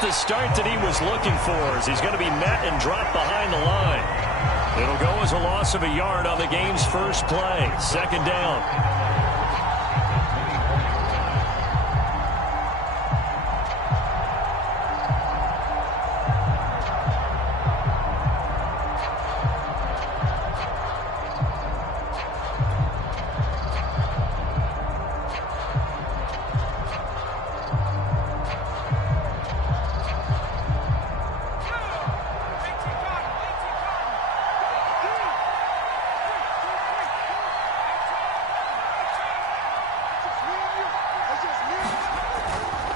not the start that he was looking for, as he's going to be met and dropped behind the line. It'll go as a loss of a yard on the game's first play. Second down.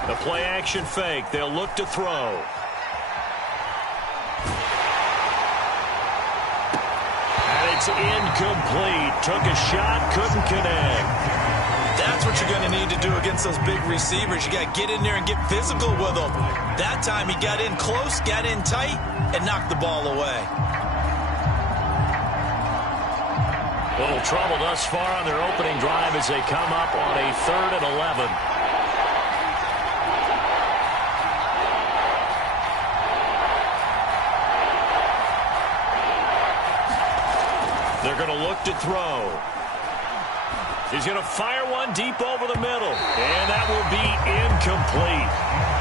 The play-action fake. They'll look to throw. And it's incomplete. Took a shot, couldn't connect. That's what you're going to need to do against those big receivers. You got to get in there and get physical with them. That time he got in close, got in tight, and knocked the ball away. Little trouble thus far on their opening drive as they come up on a 3rd and 11. They're going to look to throw. He's going to fire one deep over the middle. And that will be incomplete.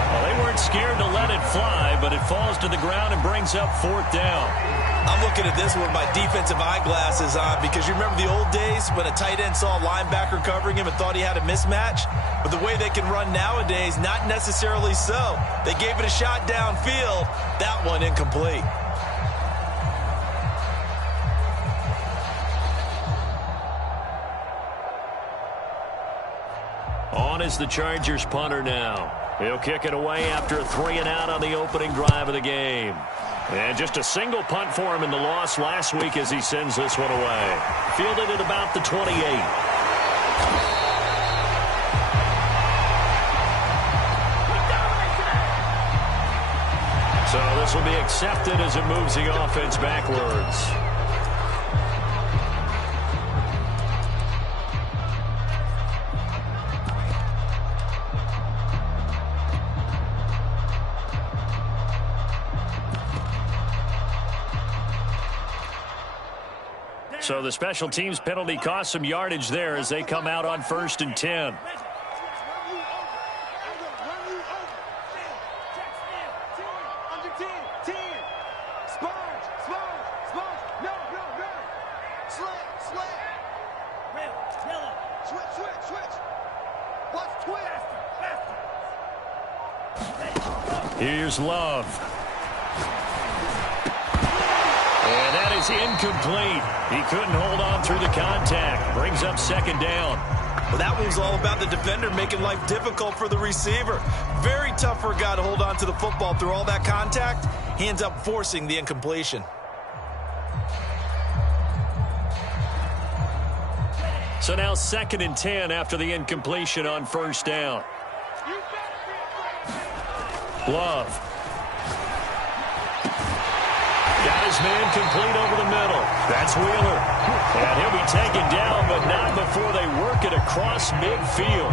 Well, they weren't scared to let it fly, but it falls to the ground and brings up 4th down. I'm looking at this with my defensive eyeglasses on because you remember the old days when a tight end saw a linebacker covering him and thought he had a mismatch? But the way they can run nowadays, not necessarily so. They gave it a shot downfield. That one incomplete. On is the Chargers punter now. He'll kick it away after a 3-and-out on the opening drive of the game. And just a single punt for him in the loss last week as he sends this one away. Fielded at about the 28. So this will be accepted as it moves the offense backwards. So the special teams penalty cost some yardage there as they come out on 1st and 10. Here's Love. And that is incomplete. He couldn't hold on through the contact. Brings up 2nd down. Well, that one's all about the defender making life difficult for the receiver. Very tough for a guy to hold on to the football through all that contact. He ends up forcing the incompletion. So now 2nd and 10 after the incompletion on 1st down. Love. Got his man complete over the middle. That's Wheeler. And he'll be taken down, but not before they work it across midfield.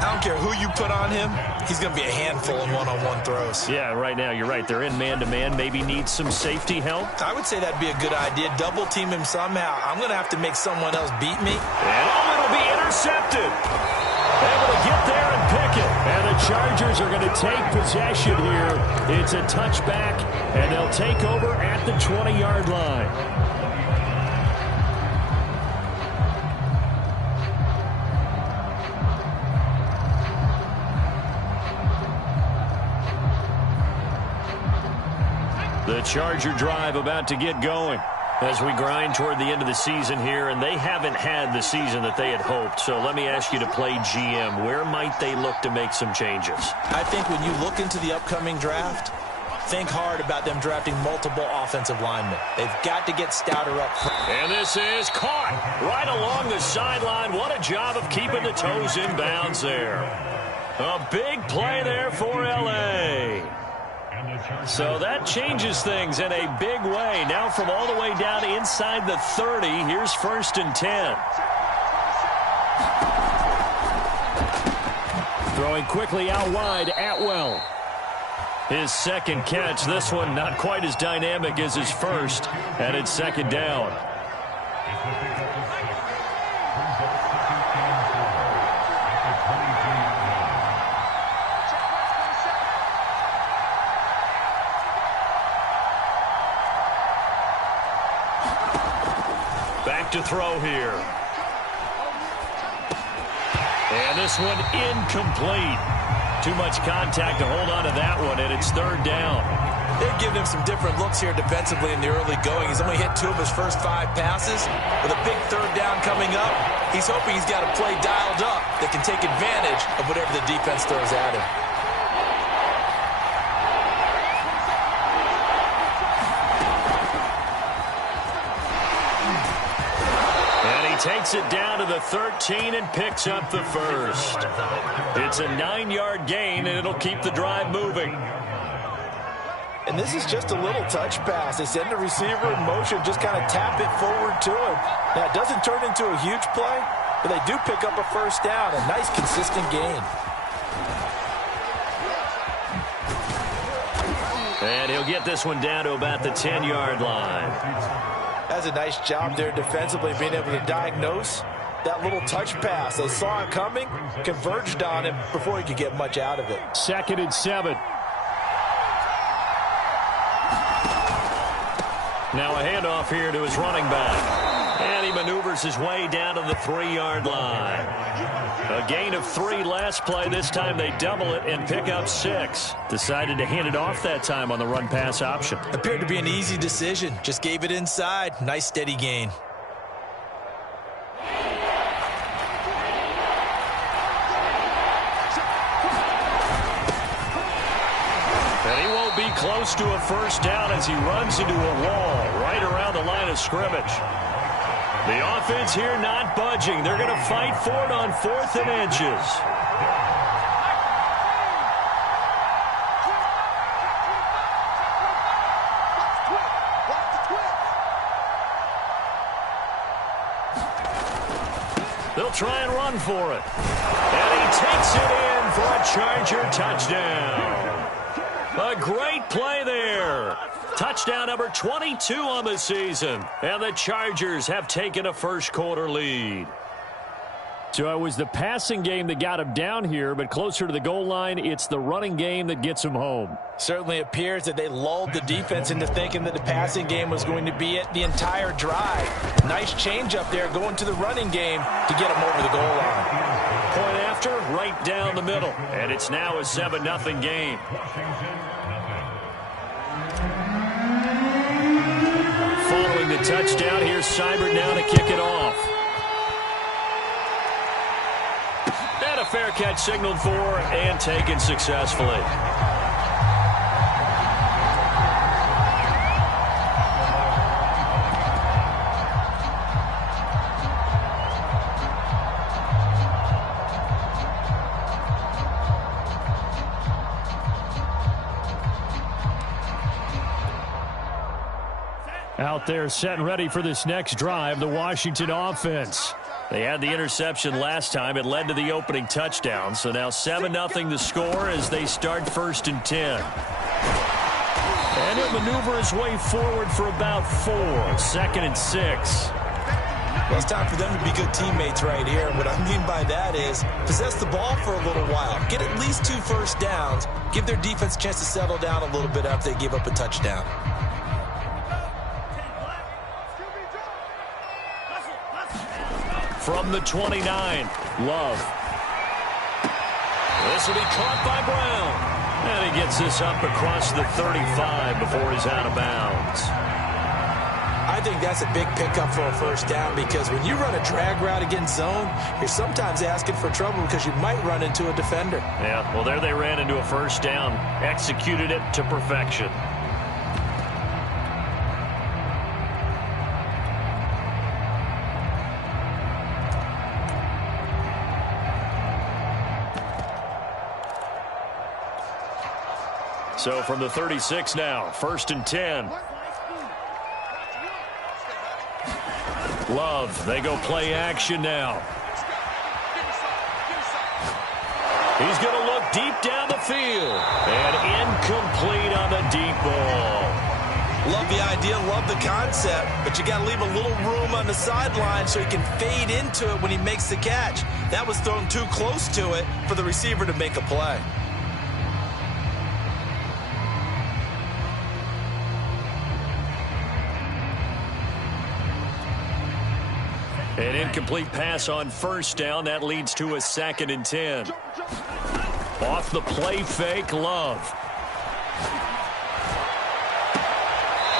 I don't care who you put on him. He's going to be a handful in one-on-one throws. Yeah, right now, you're right. They're in man-to-man. Maybe need some safety help. I would say that'd be a good idea. Double team him somehow. I'm going to have to make someone else beat me. And it'll be intercepted. Able to get there and pick it. And the Chargers are going to take possession here. It's a touchback, and they'll take over at the 20-yard line. The Charger drive about to get going as we grind toward the end of the season here, and they haven't had the season that they had hoped. So let me ask you to play GM. Where might they look to make some changes? I think when you look into the upcoming draft, think hard about them drafting multiple offensive linemen. They've got to get stouter up front. And this is caught right along the sideline. What a job of keeping the toes in bounds there. A big play there for L.A. So that changes things in a big way. Now from all the way down inside the 30, here's 1st and 10. Throwing quickly out wide, Atwell. His second catch, this one not quite as dynamic as his first, and it's second down. Back to throw here. And this one incomplete. Too much contact to hold on to that one, and it's third down. They're giving him some different looks here defensively in the early going. He's only hit 2 of his first 5 passes. With a big third down coming up, he's hoping he's got a play dialed up that can take advantage of whatever the defense throws at him. Takes it down to the 13 and picks up the first. It's a 9-yard gain, and it'll keep the drive moving. And this is just a little touch pass. They send the receiver in motion, just kind of tap it forward to him. Now, it doesn't turn into a huge play, but they do pick up a first down. A nice, consistent gain. And he'll get this one down to about the 10-yard line. That's a nice job there defensively, being able to diagnose that little touch pass. They saw it coming, converged on him before he could get much out of it. 2nd and 7. Now a handoff here to his running back. And he maneuvers his way down to the 3-yard line. A gain of 3 last play. This time they double it and pick up 6. Decided to hand it off that time on the run-pass option. Appeared to be an easy decision. Just gave it inside. Nice, steady gain. And he won't be close to a first down as he runs into a wall right around the line of scrimmage. The offense here not budging. They're going to fight for it on 4th and inches. They'll try and run for it. And he takes it in for a Charger touchdown. A great play there. Touchdown number 22 on the season. And the Chargers have taken a first-quarter lead. So it was the passing game that got him down here, but closer to the goal line, it's the running game that gets him home. Certainly appears that they lulled the defense into thinking that the passing game was going to be it the entire drive. Nice change up there going to the running game to get him over the goal line. Point after, right down the middle. And it's now a 7-0 game. Following the touchdown, here's Seibert now to kick it off. And a fair catch signaled for and taken successfully. Out there set and ready for this next drive, the Washington offense. They had the interception last time. It led to the opening touchdown. So now 7-0 the score as they start 1st and 10. And he'll maneuver his way forward for about 4. 2nd and 6. Well, it's time for them to be good teammates right here. And what I mean by that is possess the ball for a little while. Get at least 2 first downs. Give their defense a chance to settle down a little bit after they give up a touchdown. From the 29, Love. This will be caught by Brown. And he gets this up across the 35 before he's out of bounds. I think that's a big pickup for a first down because when you run a drag route against zone, you're sometimes asking for trouble because you might run into a defender. Yeah, well, there they ran into a first down. Executed it to perfection. So from the 36 now, 1st and 10. Love, they go play action now. He's going to look deep down the field. And incomplete on the deep ball. Love the idea, love the concept, but you got to leave a little room on the sideline so he can fade into it when he makes the catch. That was thrown too close to it for the receiver to make a play. An incomplete pass on first down. That leads to a 2nd and 10. Off the play fake, Love.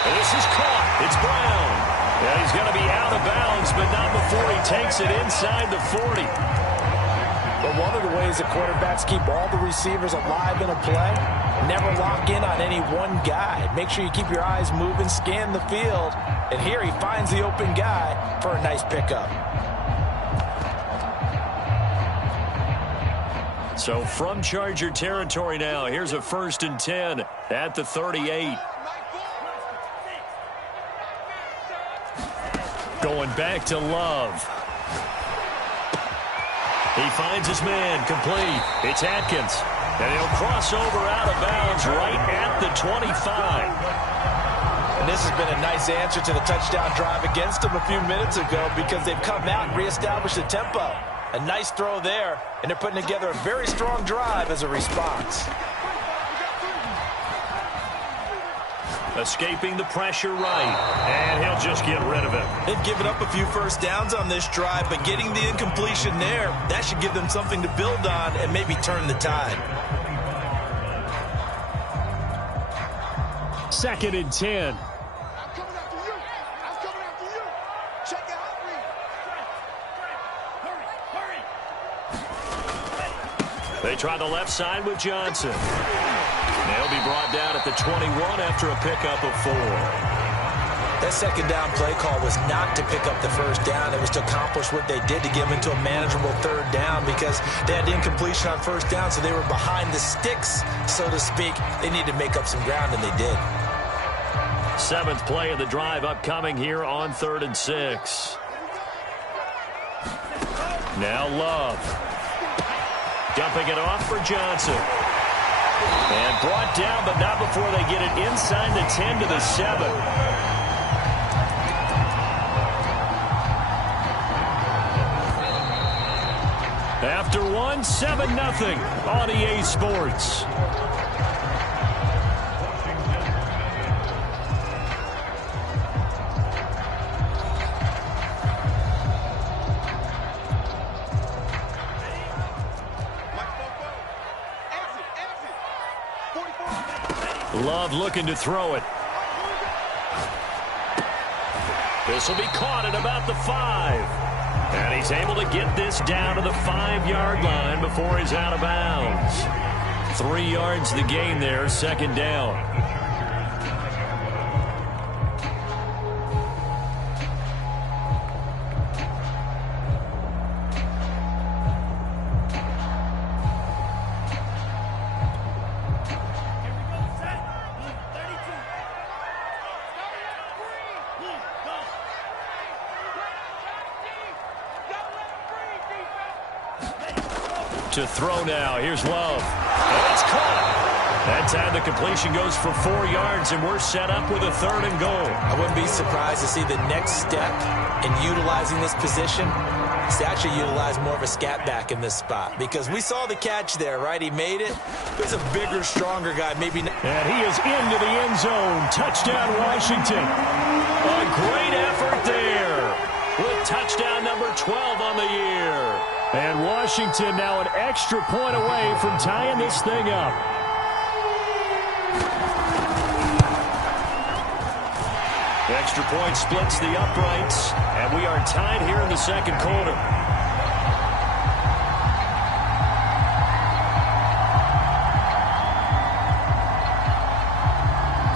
And this is caught. It's Brown. And he's going to be out of bounds, but not before he takes it inside the 40. But one of the ways that quarterbacks keep all the receivers alive in a play, never lock in on any one guy. Make sure you keep your eyes moving, scan the field. And here he finds the open guy for a nice pickup. So from Charger territory now, here's a 1st and 10 at the 38. Going back to Love. He finds his man, complete. It's Atkins. And he'll cross over out of bounds right at the 25. And this has been a nice answer to the touchdown drive against them a few minutes ago because they've come out and reestablished the tempo. A nice throw there, and they're putting together a very strong drive as a response. Escaping the pressure right, and he'll just get rid of it. They've given up a few first downs on this drive, but getting the incompletion there, that should give them something to build on and maybe turn the tide. 2nd and 10. They try the left side with Johnson. They'll be brought down at the 21 after a pickup of 4. That second down play call was not to pick up the first down. It was to accomplish what they did to get them into a manageable 3rd down because they had incompletion on first down, so they were behind the sticks, so to speak. They needed to make up some ground, and they did. 7th play of the drive upcoming here on 3rd and 6. Now Love. Dumping it off for Johnson. And brought down, but not before they get it inside the 10 to the 7. After 1, 7-0 on EA Sports. Love looking to throw it. This will be caught at about the 5. And he's able to get this down to the 5-yard line before he's out of bounds. 3 yards the gain there, 2nd down. To throw now. Here's Love. And it's caught. That time the completion goes for 4 yards, and we're set up with a 3rd and goal. I wouldn't be surprised to see the next step in utilizing this position is to actually utilize more of a scat back in this spot because we saw the catch there, right? He made it. There's a bigger, stronger guy. Maybe not. And he is into the end zone. Touchdown, Washington. A great effort there with touchdown number 12 on the year. And Washington now an extra point away from tying this thing up. The extra point splits the uprights, and we are tied here in the 2nd quarter.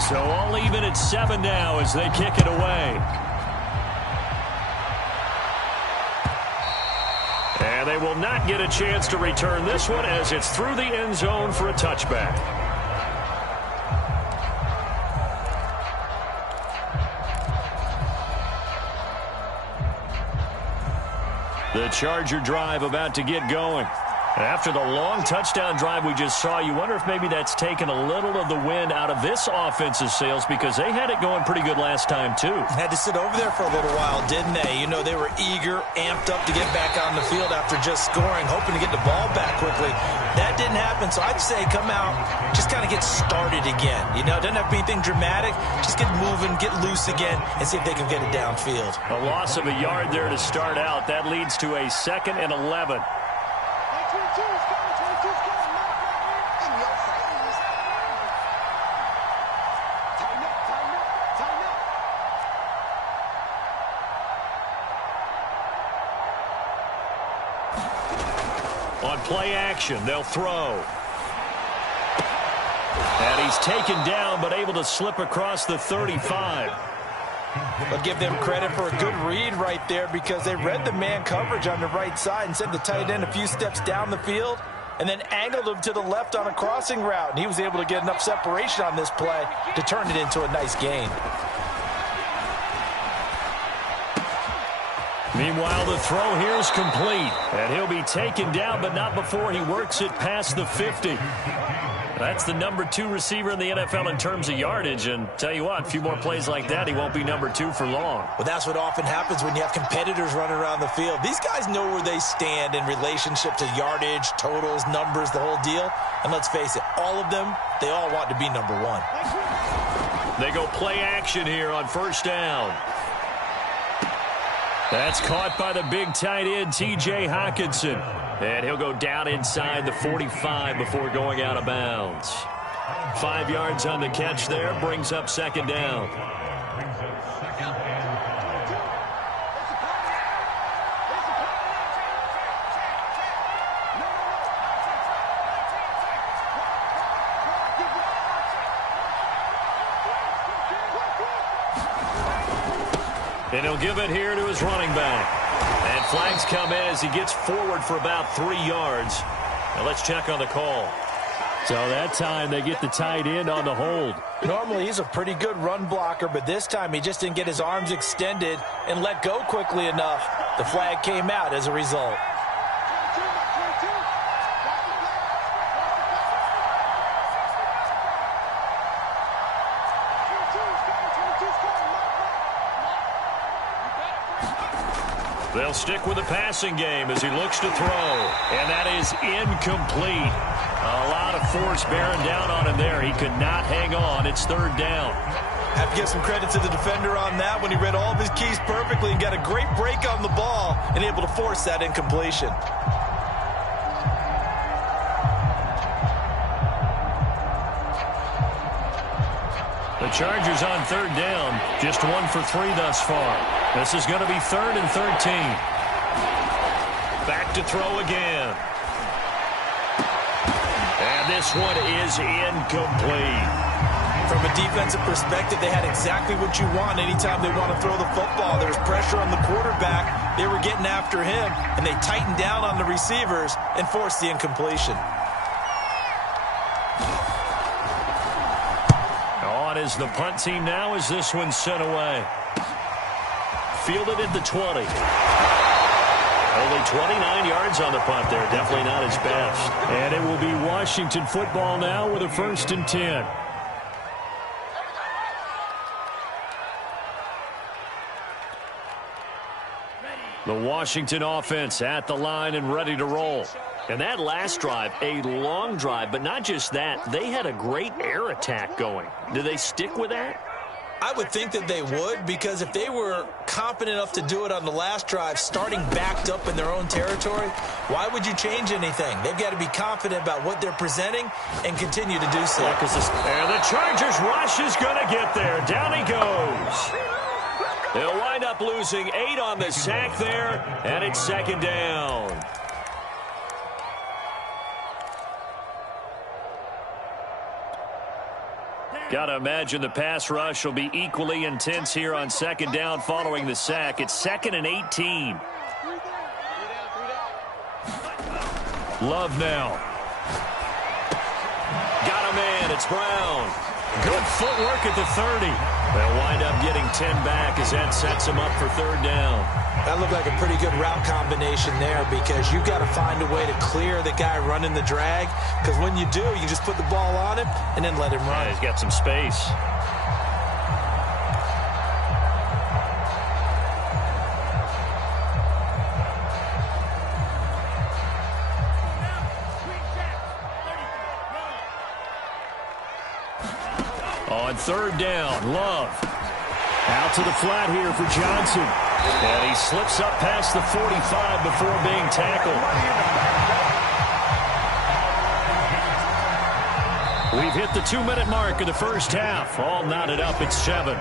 So all even at 7 now as they kick it away. And they will not get a chance to return this one as it's through the end zone for a touchback. The Charger drive about to get going. After the long touchdown drive we just saw, you wonder if maybe that's taken a little of the wind out of this offense's sails, because they had it going pretty good last time, too. Had to sit over there for a little while, didn't they? You know, they were eager, amped up to get back on the field after just scoring, hoping to get the ball back quickly. That didn't happen, so I'd say come out, just kind of get started again. You know, it doesn't have to be anything dramatic. Just get moving, get loose again, and see if they can get it downfield. A loss of a yard there to start out. That leads to a 2nd and 11. On play action, they'll throw. And he's taken down, but able to slip across the 35. I'll give them credit for a good read right there, because they read the man coverage on the right side and sent the tight end a few steps down the field and then angled him to the left on a crossing route. And he was able to get enough separation on this play to turn it into a nice gain. Meanwhile, the throw here is complete. And he'll be taken down, but not before he works it past the 50. That's the number 2 receiver in the NFL in terms of yardage. And tell you what, a few more plays like that, he won't be number 2 for long. Well, that's what often happens when you have competitors running around the field. These guys know where they stand in relationship to yardage, totals, numbers, the whole deal. And let's face it, all of them, they all want to be number 1. They go play action here on first down. That's caught by the big tight end, T.J. Hockenson. And he'll go down inside the 45 before going out of bounds. 5 yards on the catch there, brings up 2nd down. And he'll give it here to his running back. And flags come in as he gets forward for about 3 yards. Now let's check on the call. So that time they get the tight end on the hold. Normally he's a pretty good run blocker, but this time he just didn't get his arms extended and let go quickly enough. The flag came out as a result. They'll stick with the passing game as he looks to throw. And that is incomplete. A lot of force bearing down on him there. He could not hang on. It's 3rd down. Have to give some credit to the defender on that when he read all of his keys perfectly and got a great break on the ball and able to force that incompletion. The Chargers on 3rd down, just 1 for 3 thus far. This is going to be 3rd and 13. Back to throw again. And this one is incomplete. From a defensive perspective, they had exactly what you want anytime they want to throw the football. There was pressure on the quarterback. They were getting after him, and they tightened down on the receivers and forced the incompletion. On is the punt team now as this one's sent away. Fielded at the 20. Only 29 yards on the punt there. Definitely not his best. And it will be Washington football now with a 1st and 10. The Washington offense at the line and ready to roll. And that last drive, a long drive, but not just that. They had a great air attack going. Do they stick with that? I would think that they would, because if they were confident enough to do it on the last drive, starting backed up in their own territory, why would you change anything? They've got to be confident about what they're presenting and continue to do so. And the Chargers rush is going to get there. Down he goes. They'll wind up losing 8 on the sack there, and it's 2nd down. Got to imagine the pass rush will be equally intense here on 2nd down following the sack. It's 2nd and 18. Love now. Got a man. It's Brown. Good footwork at the 30. They'll wind up getting 10 back as that sets them up for third down. That looked like a pretty good route combination there because you've got to find a way to clear the guy running the drag, because when you do, you just put the ball on him and then let him run. Yeah, he's got some space. On third down, Love. Out to the flat here for Johnson. And he slips up past the 45 before being tackled. We've hit the 2-minute mark of the first half. All knotted up at 7.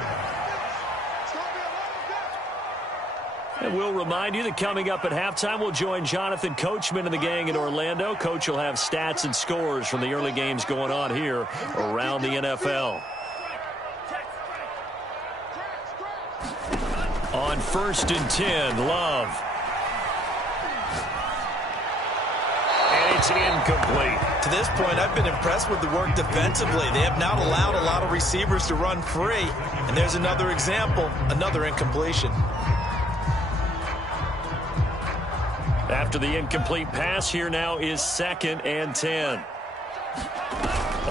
And we'll remind you that coming up at halftime, we'll join Jonathan Coachman and the gang in Orlando. Coach will have stats and scores from the early games going on here around the NFL. On 1st and 10, Love. And it's incomplete. To this point, I've been impressed with the work defensively. They have not allowed a lot of receivers to run free. And there's another example, another incompletion. After the incomplete pass, here now is 2nd and 10.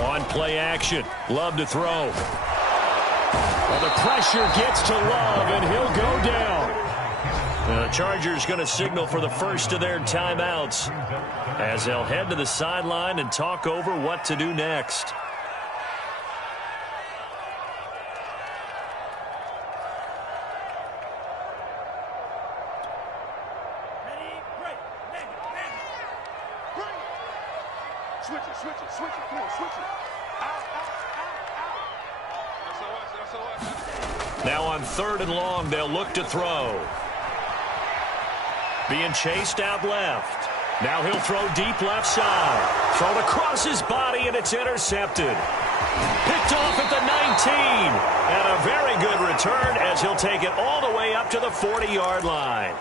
On play action, Love to throw. Well, the pressure gets to Love, and he'll go down. The Chargers going to signal for the first of their timeouts as they'll head to the sideline and talk over what to do next. Now on 3rd and long, they'll look to throw. Being chased out left. Now he'll throw deep left side. Thrown across his body, and it's intercepted. Picked off at the 19. And a very good return as he'll take it all the way up to the 40-yard line.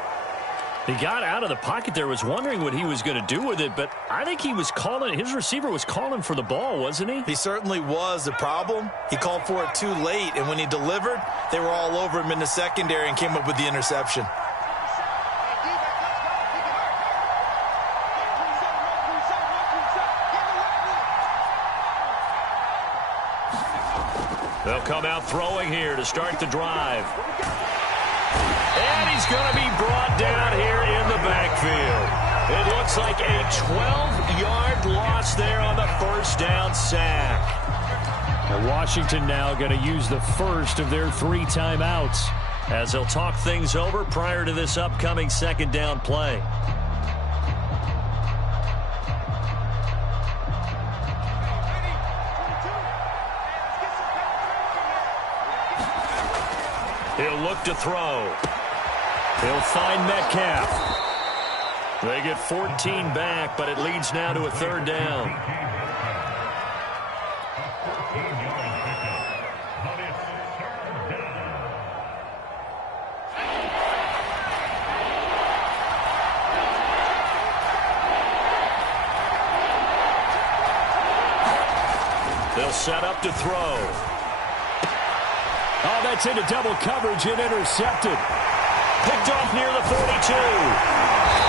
He got out of the pocket there, was wondering what he was going to do with it, but I think he was calling, his receiver was calling for the ball, wasn't he? He certainly was. The problem, he called for it too late, and when he delivered, they were all over him in the secondary and came up with the interception. They'll come out throwing here to start the drive. And he's going to be brought down here in the backfield. It looks like a 12-yard loss there on the first down sack. And Washington now going to use the first of their 3 timeouts as they'll talk things over prior to this upcoming 2nd down play. He'll look to throw. He'll find Metcalf. They get 14 back, but it leads now to a 3rd down. They'll set up to throw. Oh, that's into double coverage and intercepted. Picked off near the 42.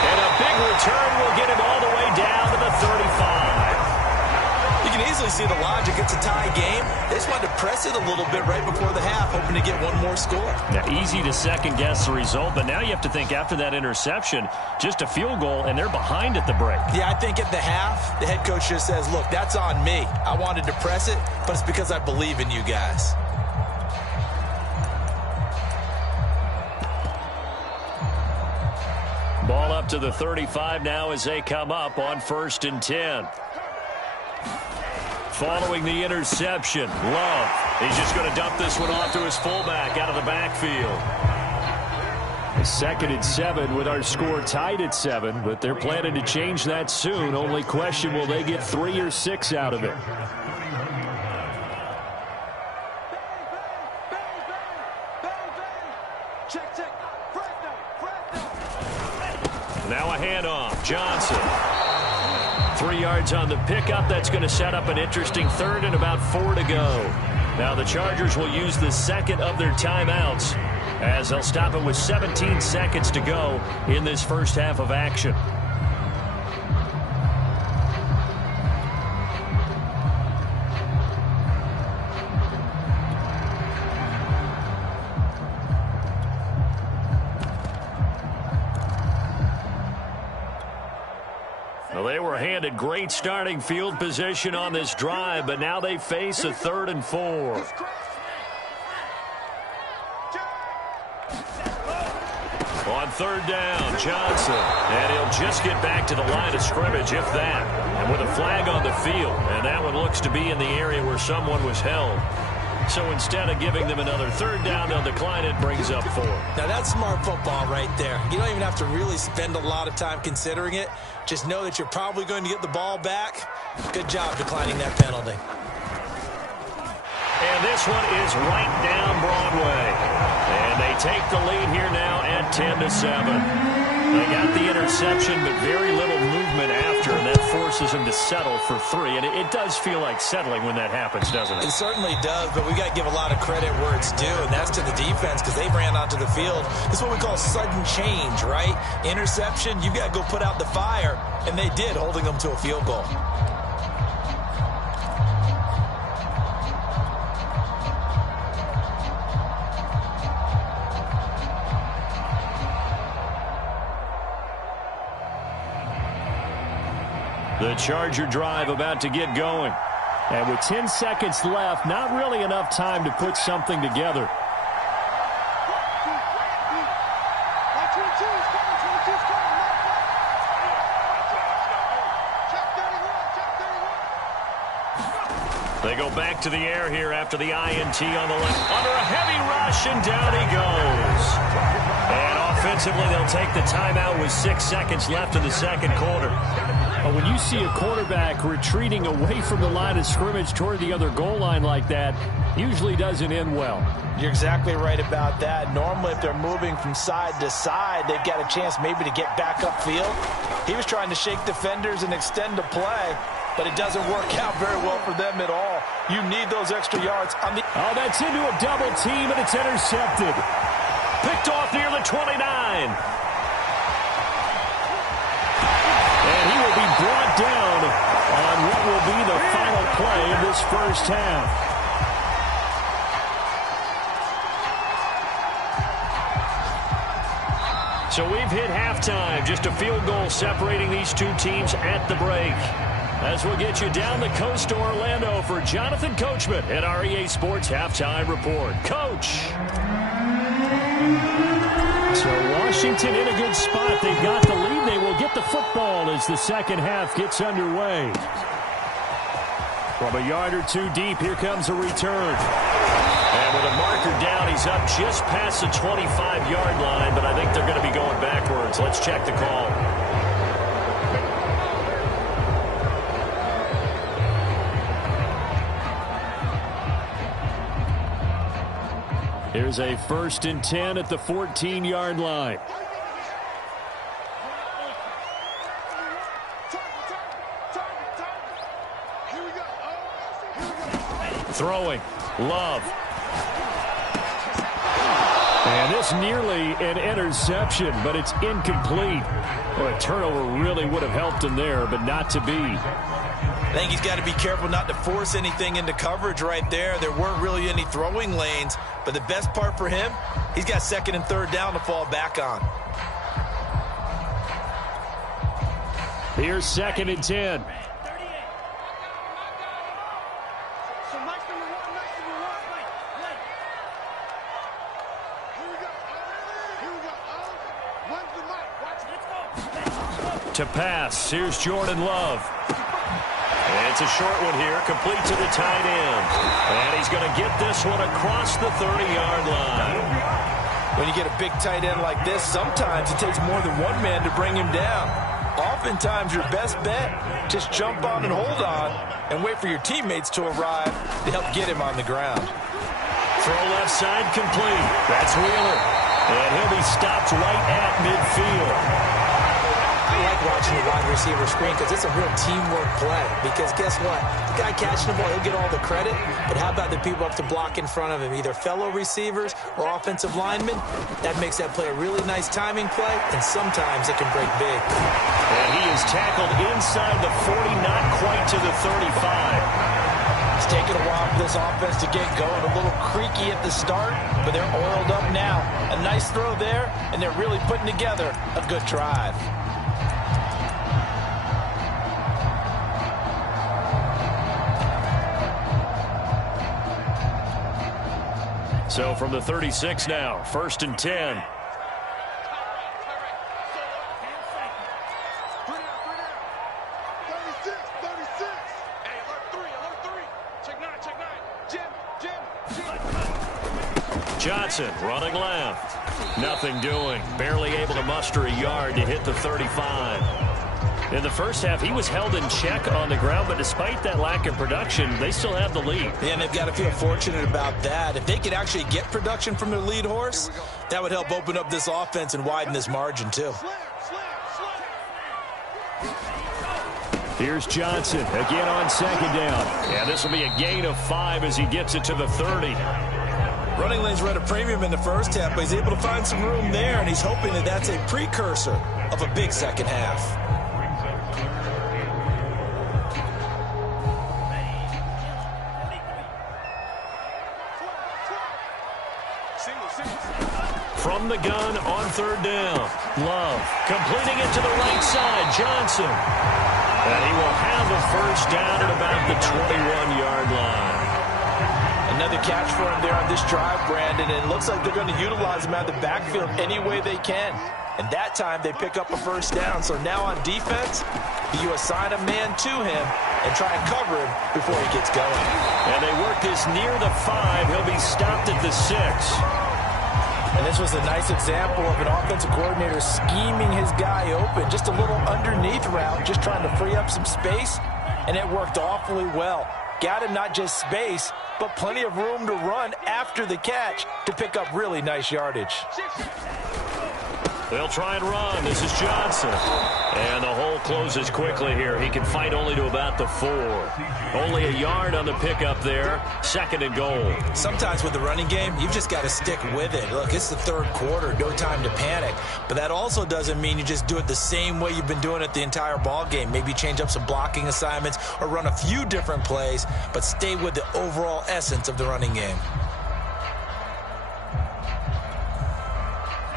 And a big return will get him all the way down to the 35. You can easily see the logic. It's a tie game. They just wanted to press it a little bit right before the half, hoping to get one more score. Now, easy to second-guess the result, but now you have to think after that interception, just a field goal, and they're behind at the break. Yeah, I think at the half, the head coach just says, look, that's on me. I wanted to press it, but it's because I believe in you guys. Ball up to the 35 now as they come up on 1st and 10. Following the interception, Love. He's just going to dump this one off to his fullback out of the backfield. 2nd and 7 with our score tied at 7, but they're planning to change that soon. Only question, will they get 3 or 6 out of it? Now a handoff. Johnson. 3 yards on the pickup. That's going to set up an interesting 3rd and about 4 to go. Now the Chargers will use the second of their timeouts as they'll stop it with 17 seconds to go in this first half of action. Well, they were handed great starting field position on this drive, but now they face a 3rd and 4. On 3rd down, Johnson. And he'll just get back to the line of scrimmage, if that. And with a flag on the field. And that one looks to be in the area where someone was held. So instead of giving them another 3rd down, they'll decline it, brings up 4. Now that's smart football right there. You don't even have to really spend a lot of time considering it. Just know that you're probably going to get the ball back. Good job declining that penalty. And this one is right down Broadway. And they take the lead here now at 10-7. They got the interception, but very little movement after, and that forces them to settle for 3. And it does feel like settling when that happens, doesn't it? It certainly does, but we got to give a lot of credit where it's due, and that's to the defense because they ran onto the field. This is what we call sudden change, right? Interception, you got to go put out the fire, and they did, holding them to a field goal. The Charger drive about to get going. And with 10 seconds left, not really enough time to put something together. They go back to the air here after the INT on the left. Under a heavy rush, and down he goes. And offensively, they'll take the timeout with 6 seconds left in the second quarter. When you see a quarterback retreating away from the line of scrimmage toward the other goal line like that, usually doesn't end well. You're exactly right about that. Normally, if they're moving from side to side, they've got a chance maybe to get back upfield. He was trying to shake defenders and extend the play, but it doesn't work out very well for them at all. You need those extra yards on the... Oh, that's into a double team, and it's intercepted. Picked off near the 29. And he will be brought down on what will be the final play of this first half. So we've hit halftime. Just a field goal separating these two teams at the break. As we'll get you down the coast to Orlando for Jonathan Coachman at our EA Sports Halftime Report. Coach. So Washington in a good spot. They've got the lead. They will get the football as the second half gets underway. From a yard or two deep, here comes a return. And with a marker down, he's up just past the 25-yard line, but I think they're going to be going backwards. Let's check the call. Here's a 1st and 10 at the 14-yard line. Throwing. Love. And this nearly an interception, but it's incomplete. Well, a turnover really would have helped him there, but not to be. I think he's got to be careful not to force anything into coverage right there. There weren't really any throwing lanes, but the best part for him, he's got 2nd and 3rd down to fall back on. Here's 2nd and 10. To pass, here's Jordan Love. And it's a short one here, complete to the tight end. And he's going to get this one across the 30-yard line. When you get a big tight end like this, sometimes it takes more than one man to bring him down. Oftentimes, your best bet, just jump on and hold on and wait for your teammates to arrive to help get him on the ground. Throw left side complete. That's Wheeler. And he'll be stopped right at midfield. I like watching catching the wide receiver screen because it's a real teamwork play. Because guess what? The guy catching the ball, he'll get all the credit. But how about the people up to block in front of him, either fellow receivers or offensive linemen? That makes that play a really nice timing play, and sometimes it can break big. And he is tackled inside the 40, not quite to the 35. It's taken a while for this offense to get going. A little creaky at the start, but they're oiled up now. A nice throw there, and they're really putting together a good drive. So from the 36 now, 1st and 10. Johnson running left. Nothing doing. Barely able to muster a yard to hit the 35. In the first half, he was held in check on the ground, but despite that lack of production, they still have the lead. Yeah, and they've got to feel fortunate about that. If they could actually get production from their lead horse, that would help open up this offense and widen this margin, too. Here's Johnson again on 2nd down. Yeah, this will be a gain of 5 as he gets it to the 30. Running lanes were at a premium in the first half, but he's able to find some room there, and he's hoping that that's a precursor of a big second half. From the gun on 3rd down. Love completing it to the right side. Johnson. And he will have a first down at about the 21-yard line. Another catch for him there on this drive, Brandon, and it looks like they're going to utilize him out of the backfield any way they can. And that time they pick up a first down. So now on defense, you assign a man to him and try and cover him before he gets going. And they work this near the 5. He'll be stopped at the 6. And this was a nice example of an offensive coordinator scheming his guy open. Just a little underneath route, just trying to free up some space, and it worked awfully well. Got him not just space, but plenty of room to run after the catch to pick up really nice yardage. They'll try and run. This is Johnson. And the hole closes quickly here. He can fight only to about the 4. Only a yard on the pickup there. 2nd and goal. Sometimes with the running game, you've just got to stick with it. Look, it's the 3rd quarter. No time to panic. But that also doesn't mean you just do it the same way you've been doing it the entire ball game. Maybe change up some blocking assignments or run a few different plays, but stay with the overall essence of the running game.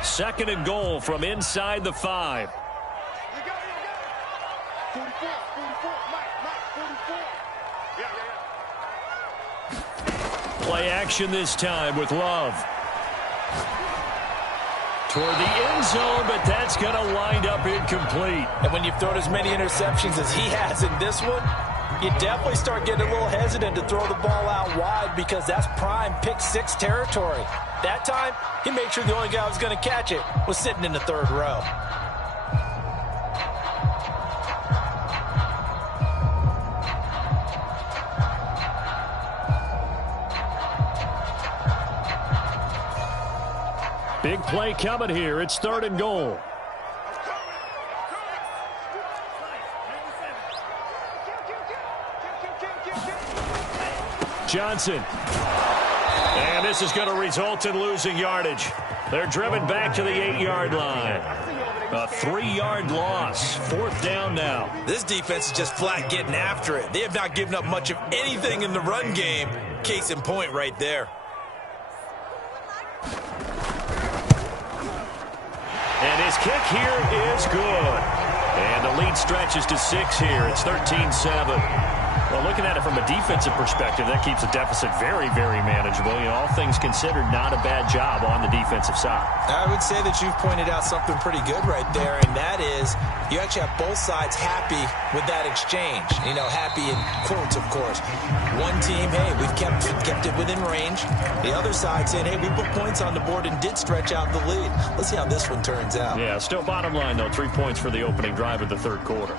2nd and goal from inside the 5. Play action this time with Love. Toward the end zone, but that's going to wind up incomplete. And when you've thrown as many interceptions as he has in this one, you definitely start getting a little hesitant to throw the ball out wide because that's prime pick 6 territory. That time, he made sure the only guy who was going to catch it was sitting in the 3rd row. Big play coming here. It's 3rd and goal. Johnson. And this is going to result in losing yardage. They're driven back to the 8-yard line. A 3-yard loss. 4th down now. This defense is just flat getting after it. They have not given up much of anything in the run game. Case in point right there. And his kick here is good. And the lead stretches to 6 here. It's 13-7. Well, looking at it from a defensive perspective, that keeps the deficit very, very manageable. You know, all things considered, not a bad job on the defensive side. I would say that you've pointed out something pretty good right there, and that is you actually have both sides happy with that exchange. You know, happy in quotes, of course. One team, hey, we've kept it within range. The other side saying, hey, we put points on the board and did stretch out the lead. Let's see how this one turns out. Yeah, still bottom line, though, 3 points for the opening drive of the 3rd quarter.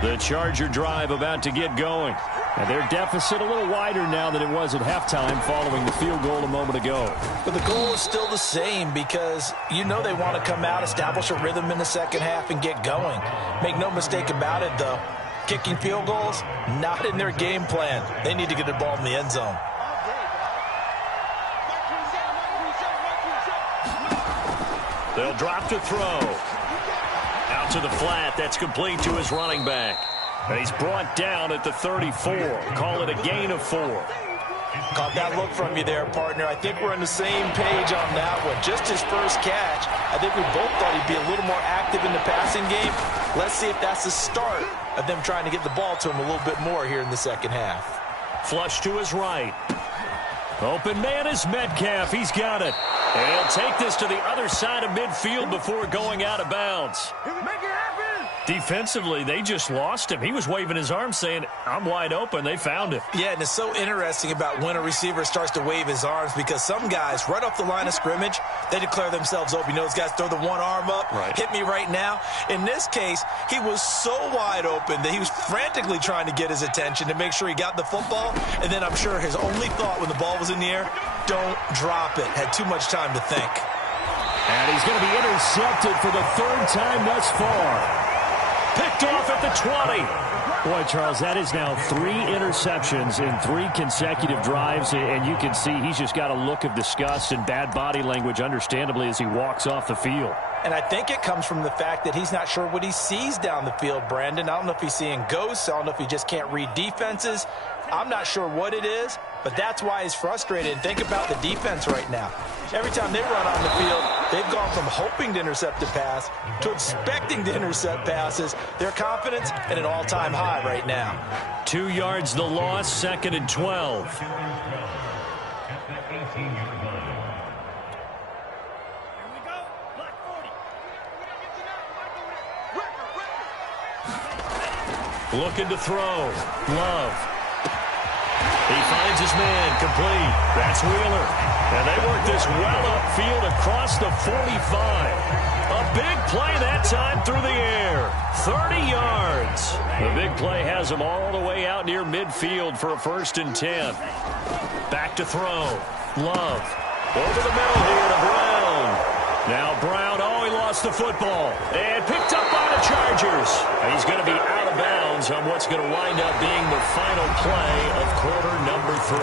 The Charger drive about to get going. And their deficit a little wider now than it was at halftime following the field goal a moment ago. But the goal is still the same because you know they want to come out, establish a rhythm in the second half, and get going. Make no mistake about it, though. Kicking field goals, not in their game plan. They need to get the ball in the end zone. They'll drop to throw. Out to the flat. That's complete to his running back. And he's brought down at the 34. Call it a gain of 4. Caught that look from you there, partner. I think we're on the same page on that one. Just his first catch. I think we both thought he'd be a little more active in the passing game. Let's see if that's the start of them trying to get the ball to him a little bit more here in the second half. Flush to his right. Open man is Metcalf. He's got it. And he'll take this to the other side of midfield before going out of bounds. Make it happen. Defensively, they just lost him. He was waving his arms saying, I'm wide open. They found him. Yeah, and it's so interesting about when a receiver starts to wave his arms because some guys, right off the line of scrimmage, they declare themselves open. You know, those guys throw the one arm up, hit me right now. In this case, he was so wide open that he was frantically trying to get his attention to make sure he got the football. And then I'm sure his only thought when the ball was in the air, don't drop it. Had too much time to think. And he's going to be intercepted for the third time thus far. Picked off at the 20. Boy, Charles, that is now 3 interceptions in 3 consecutive drives, and you can see he's just got a look of disgust and bad body language, understandably, as he walks off the field. And I think it comes from the fact that he's not sure what he sees down the field, Brandon. I don't know if he's seeing ghosts. I don't know if he just can't read defenses. I'm not sure what it is, but that's why he's frustrated. And think about the defense right now. Every time they run on the field, they've gone from hoping to intercept a pass to expecting to intercept passes. Their confidence at an all-time high right now. 2 yards the loss, 2nd and 12. Looking to throw. Love. He finds his man, complete. That's Wheeler. And they work this well upfield across the 45. A big play that time through the air. 30 yards. The big play has him all the way out near midfield for a 1st and 10. Back to throw. Love. Over the middle here to Brown. Now Brown, he lost the football. And picked up by the Chargers. And he's going to be out of bounds on what's going to wind up being the final play of quarter number 3.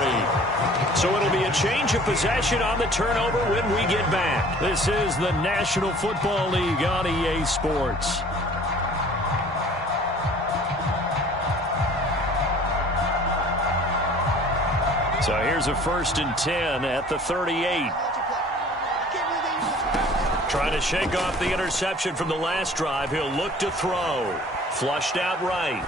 So it'll be a change of possession on the turnover when we get back. This is the National Football League on EA Sports. So here's a 1st and 10 at the 38. Trying to shake off the interception from the last drive. He'll look to throw. Flushed out right.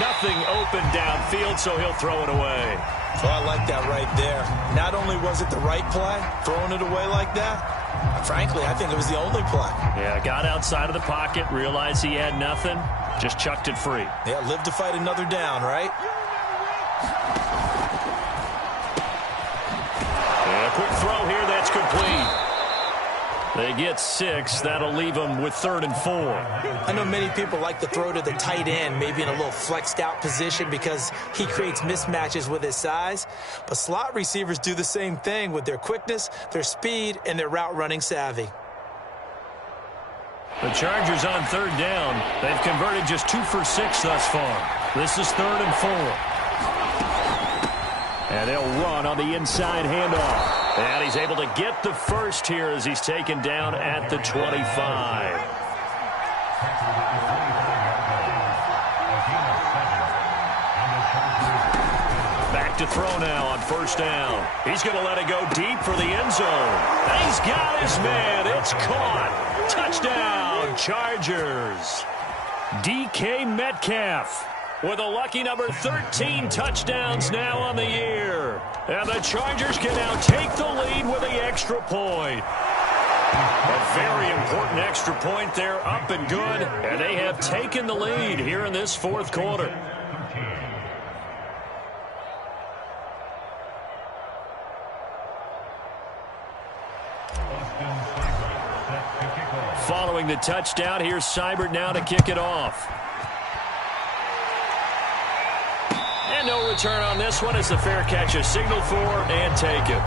Nothing open downfield, so he'll throw it away. Oh, I like that right there. Not only was it the right play, throwing it away like that, frankly, I think it was the only play. Yeah, got outside of the pocket, realized he had nothing, just chucked it free. Yeah, live to fight another down, right? And a quick throw here, that's complete. They get 6. That'll leave them with 3rd and 4. I know many people like to throw to the tight end, maybe in a little flexed out position because he creates mismatches with his size. But slot receivers do the same thing with their quickness, their speed, and their route running savvy. The Chargers on 3rd down. They've converted just 2 for 6 thus far. This is 3rd and 4. And they'll run on the inside handoff. And he's able to get the first here as he's taken down at the 25. Back to throw now on 1st down. He's going to let it go deep for the end zone. And he's got his man. It's caught. Touchdown, Chargers. DK Metcalf with a lucky number 13 touchdowns now on the year. And the Chargers can now take the lead with the extra point. A very important extra point there, up and good. And they have taken the lead here in this 4th quarter. Following the touchdown, here's Seibert now to kick it off. And no return on this one as the fair catch is signaled for and taken.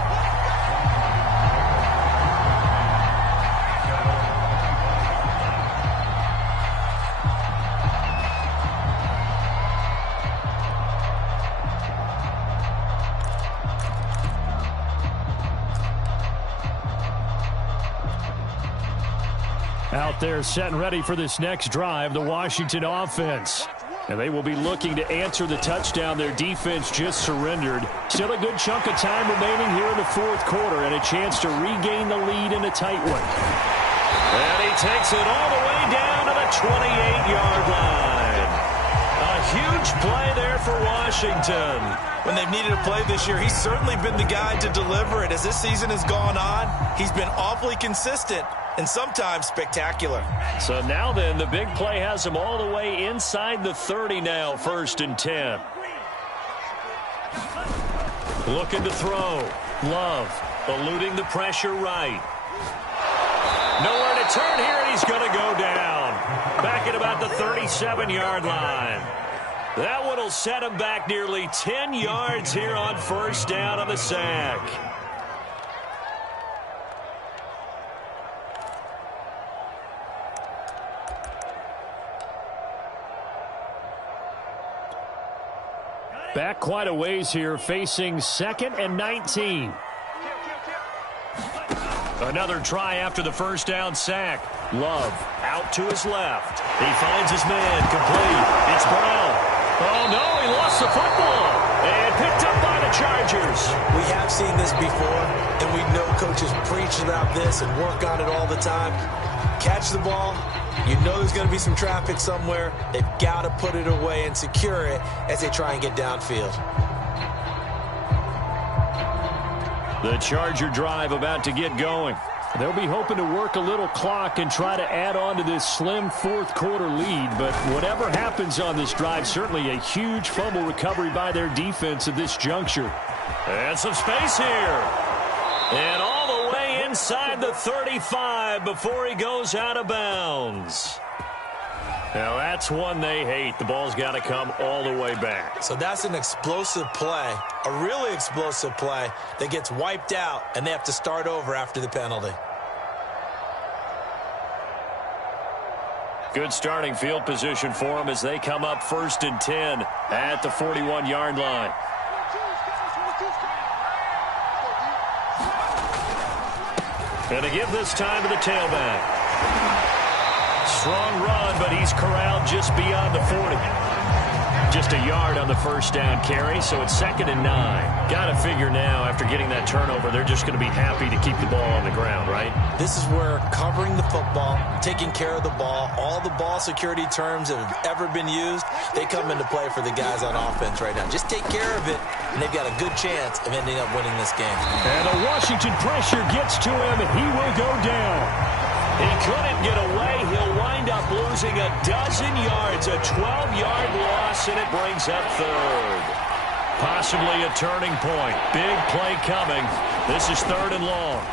Out there set and ready for this next drive, the Washington offense. And they will be looking to answer the touchdown their defense just surrendered. Still a good chunk of time remaining here in the fourth quarter and a chance to regain the lead in a tight one. And he takes it all the way down to the 28-yard line. A huge play there for Washington. When they've needed a play this year, he's certainly been the guy to deliver it. As this season has gone on, he's been awfully consistent and sometimes spectacular. So now then, the big play has him all the way inside the 30 now, 1st and 10. Looking to throw. Love eluding the pressure right. Nowhere to turn here, and he's going to go down. Back at about the 37-yard line. That one will set him back nearly 10 yards here on 1st down on the sack. Back quite a ways here, facing 2nd and 19. Another try after the 1st down sack. Love out to his left. He finds his man complete. It's Brown. Oh, no, he lost the football. And picked up by the Chargers. We have seen this before, and we know coaches preach about this and work on it all the time. Catch the ball. You know there's going to be some traffic somewhere. They've got to put it away and secure it as they try and get downfield. The Charger drive about to get going. They'll be hoping to work a little clock and try to add on to this slim fourth quarter lead. But whatever happens on this drive, certainly a huge fumble recovery by their defense at this juncture. And some space here. And all the way inside the 35 before he goes out of bounds. Now that's one they hate. The ball's got to come all the way back. So that's an explosive play, a really explosive play that gets wiped out, and they have to start over after the penalty. Good starting field position for them as they come up 1st and 10 at the 41-yard line. And to give this time to the tailback. Strong run, but he's corralled just beyond the 40. Just a yard on the 1st down carry, so it's 2nd and 9. Got to figure now, after getting that turnover, they're just going to be happy to keep the ball on the ground, right? This is where covering the football, taking care of the ball, all the ball security terms that have ever been used, they come into play for the guys on offense right now. Just take care of it, and they've got a good chance of ending up winning this game. And the Washington pressure gets to him, and he will go down. He couldn't get away. He'll wind up losing a dozen yards, a 12-yard loss, and it brings up 3rd. Possibly a turning point. Big play coming. This is 3rd and long.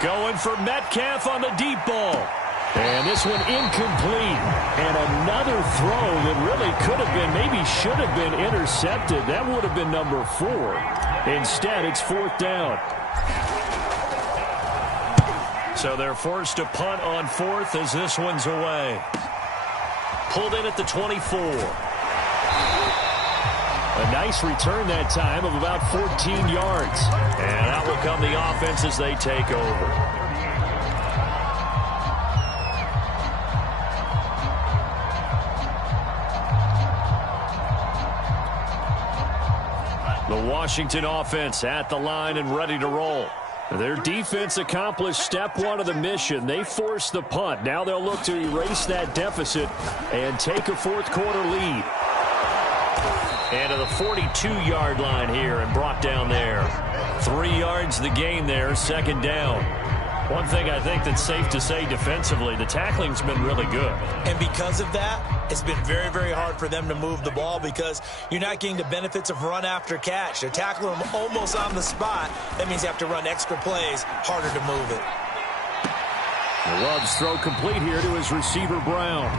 Going for Metcalf on the deep ball. And this one incomplete. And another throw that really could have been, maybe should have been intercepted. That would have been number 4. Instead, it's 4th down. So they're forced to punt on 4th as this one's away. Pulled in at the 24. A nice return that time of about 14 yards. And out will come the offense as they take over. The Washington offense at the line and ready to roll. Their defense accomplished step 1 of the mission. They forced the punt. Now they'll look to erase that deficit and take a fourth quarter lead. And to the 42-yard line here and brought down there. 3 yards the gain there, 2nd down. One thing I think that's safe to say defensively, the tackling's been really good. And because of that, it's been very, very hard for them to move the ball because you're not getting the benefits of run after catch. They're tackling them almost on the spot. That means you have to run extra plays, harder to move it. Love's throw complete here to his receiver, Brown.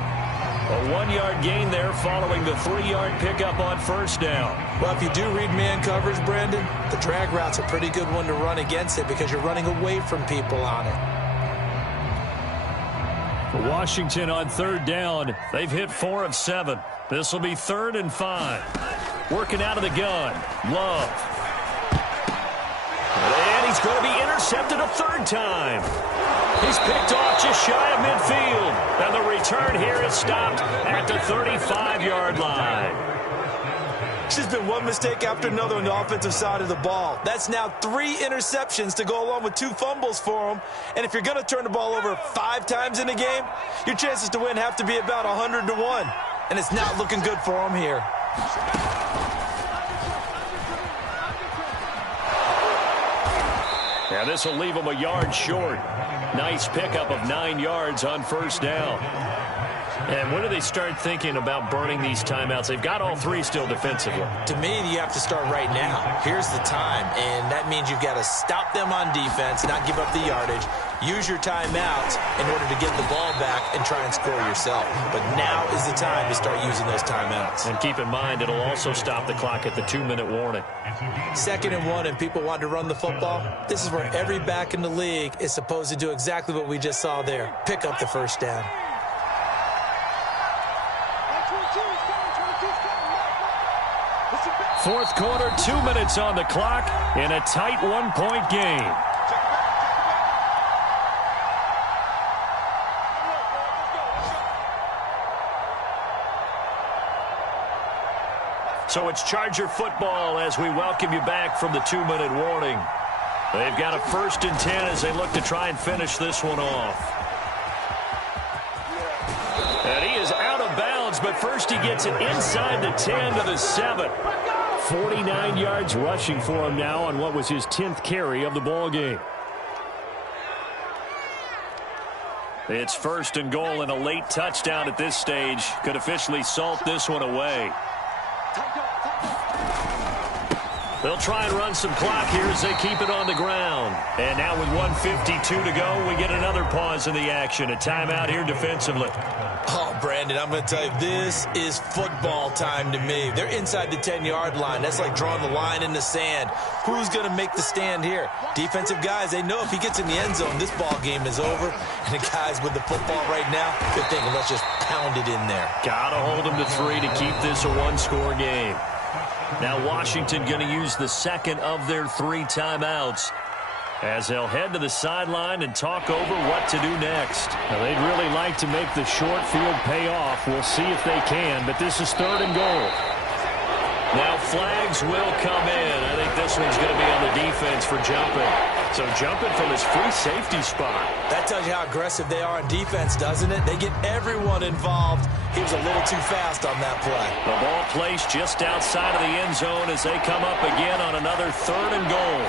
A 1-yard gain there following the 3-yard pickup on first down. Well, if you do read man coverage, Brandon, the drag route's a pretty good one to run against it because you're running away from people on it. For Washington on third down, they've hit 4 of 7. This will be 3rd and 5. Working out of the gun. Love. And he's going to be intercepted a 3rd time. He's picked off just shy of midfield. And the return here is stopped at the 35-yard line. It's just been one mistake after another on the offensive side of the ball. That's now 3 interceptions to go along with 2 fumbles for him. And if you're going to turn the ball over 5 times in a game, your chances to win have to be about 100 to 1. And it's not looking good for him here. Yeah, this will leave him a yard short. Nice pickup of 9 yards on first down. And when do they start thinking about burning these timeouts? They've got all 3 still defensively. To me, you have to start right now. Here's the time, and that means you've got to stop them on defense, not give up the yardage, use your timeouts in order to get the ball back and try and score yourself. But now is the time to start using those timeouts. And keep in mind, it'll also stop the clock at the 2-minute warning. 2nd and 1, and people want to run the football. This is where every back in the league is supposed to do exactly what we just saw there. Pick up the first down. Fourth quarter, 2 minutes on the clock in a tight 1-point game. So it's Charger football as we welcome you back from the 2-minute warning. They've got a 1st and 10 as they look to try and finish this one off. And he is out of bounds, but first he gets it inside the 10 to the 7. 49 yards rushing for him now on what was his 10th carry of the ball game. It's 1st and goal, and a late touchdown at this stage could officially salt this one away. They'll try and run some clock here as they keep it on the ground. And now with 1:52 to go, we get another pause in the action. A timeout here defensively. Oh, Brandon, I'm going to tell you, this is football time to me. They're inside the 10-yard line. That's like drawing the line in the sand. Who's going to make the stand here? Defensive guys, they know if he gets in the end zone, this ball game is over. And the guys with the football right now, they're thinking, let's just pound it in there. Got to hold them to 3 to keep this a 1-score game. Now Washington going to use the 2nd of their 3 timeouts as they'll head to the sideline and talk over what to do next. Now, they'd really like to make the short field pay off. We'll see if they can, but this is 3rd and goal. Now flags will come in. I think this one's going to be on the defense for jumping. So jumping from his free safety spot. That tells you how aggressive they are on defense, doesn't it? They get everyone involved. He was a little too fast on that play. The ball placed just outside of the end zone as they come up again on another 3rd and goal.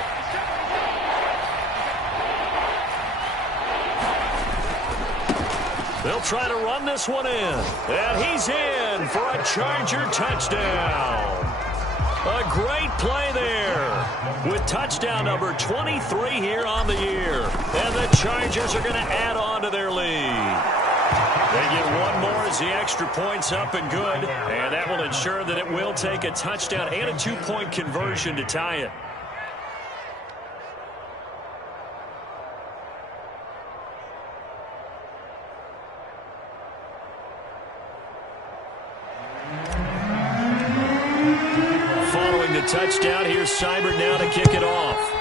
They'll try to run this one in. And he's in for a Charger touchdown. A great play there with touchdown number 23 here on the year. And the Chargers are going to add on to their lead. They get one more as the extra point's up and good. And that will ensure that it will take a touchdown and a 2-point conversion to tie it. Following the touchdown, here's Seibert now to kick it off.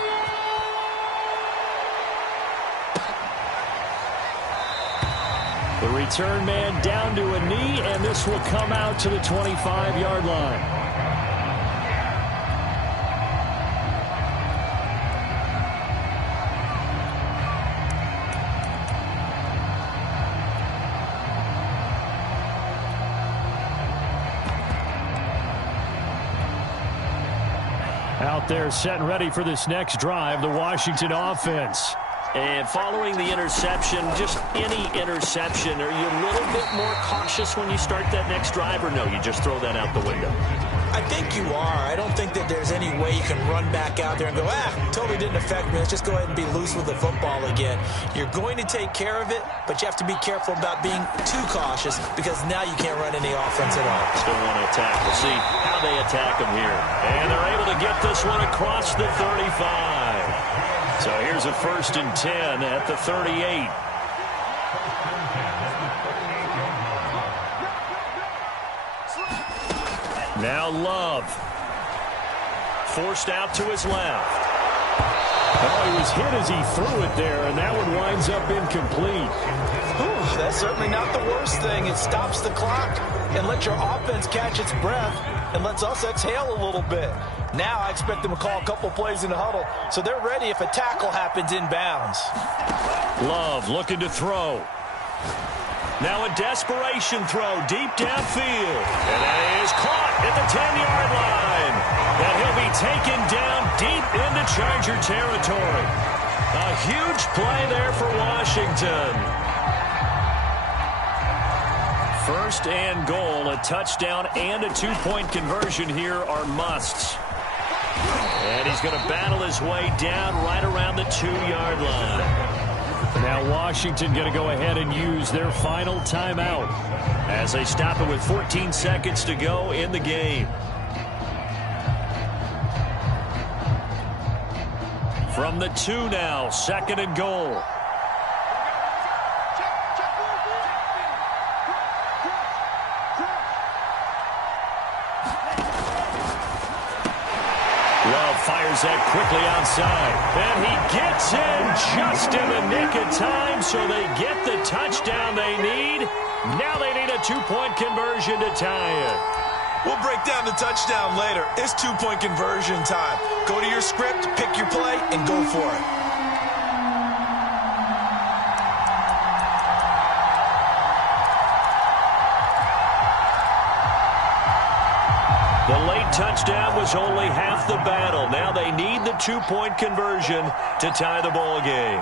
The return man down to a knee, and this will come out to the 25-yard line. Out there set and ready for this next drive, the Washington offense. And following the interception, just any interception, are you a little bit more cautious when you start that next drive, or no, you just throw that out the window? I think you are. I don't think that there's any way you can run back out there and go, totally didn't affect me. Let's just go ahead and be loose with the football again. You're going to take care of it, but you have to be careful about being too cautious because now you can't run any offense at all. Still want to attack. We'll see how they attack them here. And they're able to get this one across the 35. So here's a 1st and 10 at the 38. Now Love. Forced out to his left. Oh, he was hit as he threw it there, and that one winds up incomplete. That's certainly not the worst thing. It stops the clock and lets your offense catch its breath and lets us exhale a little bit. Now I expect them to call a couple plays in the huddle, so they're ready if a tackle happens inbounds. Love looking to throw. Now a desperation throw deep downfield. And that is caught at the 10-yard line. And he'll be taken down deep into Charger territory. A huge play there for Washington. 1st and goal, a touchdown and a 2-point conversion here are musts. And he's going to battle his way down right around the 2-yard line. Now Washington going to go ahead and use their final timeout as they stop it with 14 seconds to go in the game. From the 2 now, 2nd and goal. Fires that quickly outside. And he gets in just in the nick of time, so they get the touchdown they need. Now they need a 2-point conversion to tie it. We'll break down the touchdown later. It's 2-point conversion time. Go to your script, pick your play, and go for it. The late touchdown was only half the battle. Now they need the 2-point conversion to tie the ball game.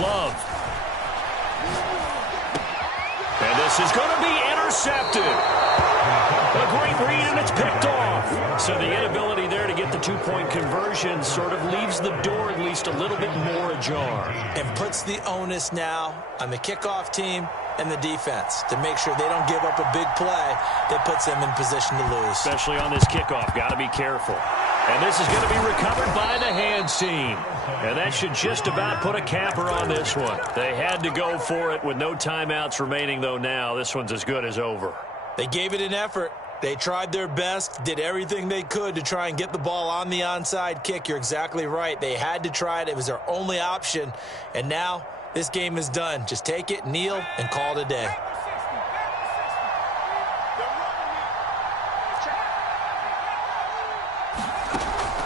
Love. And this is going to be intercepted. A great read, and it's picked off. So the inability there to get the 2-point conversion sort of leaves the door at least a little bit more ajar. And puts the onus now on the kickoff team and the defense to make sure they don't give up a big play that puts them in position to lose. Especially on this kickoff. Got to be careful. And this is going to be recovered by the hands team. And that should just about put a capper on this one. They had to go for it with no timeouts remaining, though now this one's as good as over. They gave it an effort. They tried their best, did everything they could to try and get the ball on the onside kick. You're exactly right. They had to try it. It was their only option. And now this game is done. Just take it, kneel, and call it a day.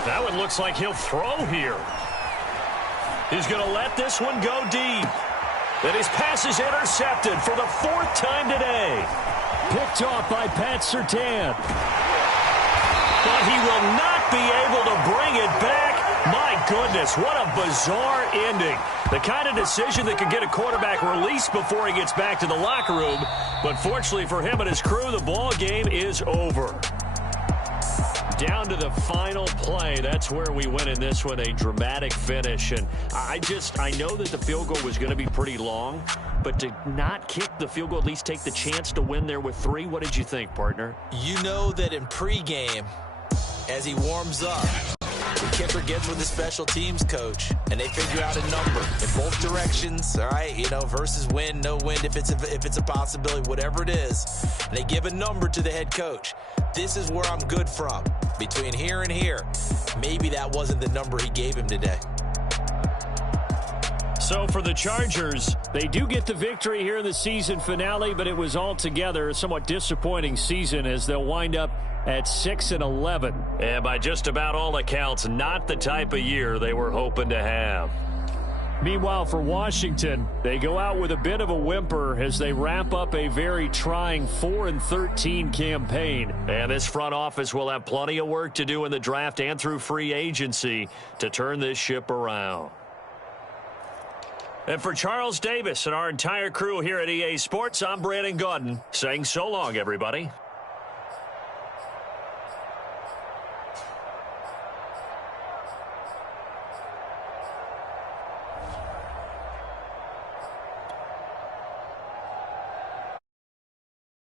That one looks like he'll throw here. He's going to let this one go deep. And his pass is intercepted for the 4th time today. Picked off by Pat Surtain. But he will not be able to bring it back. My goodness, what a bizarre ending. The kind of decision that could get a quarterback released before he gets back to the locker room. But fortunately for him and his crew, the ball game is over. Down to the final play. That's where we win in this one, a dramatic finish. And I know that the field goal was going to be pretty long, but to not kick the field goal, at least take the chance to win there with 3, what did you think, partner? You know that in pregame, as he warms up, the kicker gets with the special teams coach, and they figure out a number in both directions, all right, versus win, no win, if it's a possibility, whatever it is. And they give a number to the head coach. This is where I'm good from. Between here and here, maybe that wasn't the number he gave him today. So for the Chargers, they do get the victory here in the season finale, but it was altogether a somewhat disappointing season as they'll wind up at 6-11. And by just about all accounts, not the type of year they were hoping to have. Meanwhile, for Washington, they go out with a bit of a whimper as they wrap up a very trying 4-13 campaign. And this front office will have plenty of work to do in the draft and through free agency to turn this ship around. And for Charles Davis and our entire crew here at EA Sports, I'm Brandon Gaudin saying so long, everybody.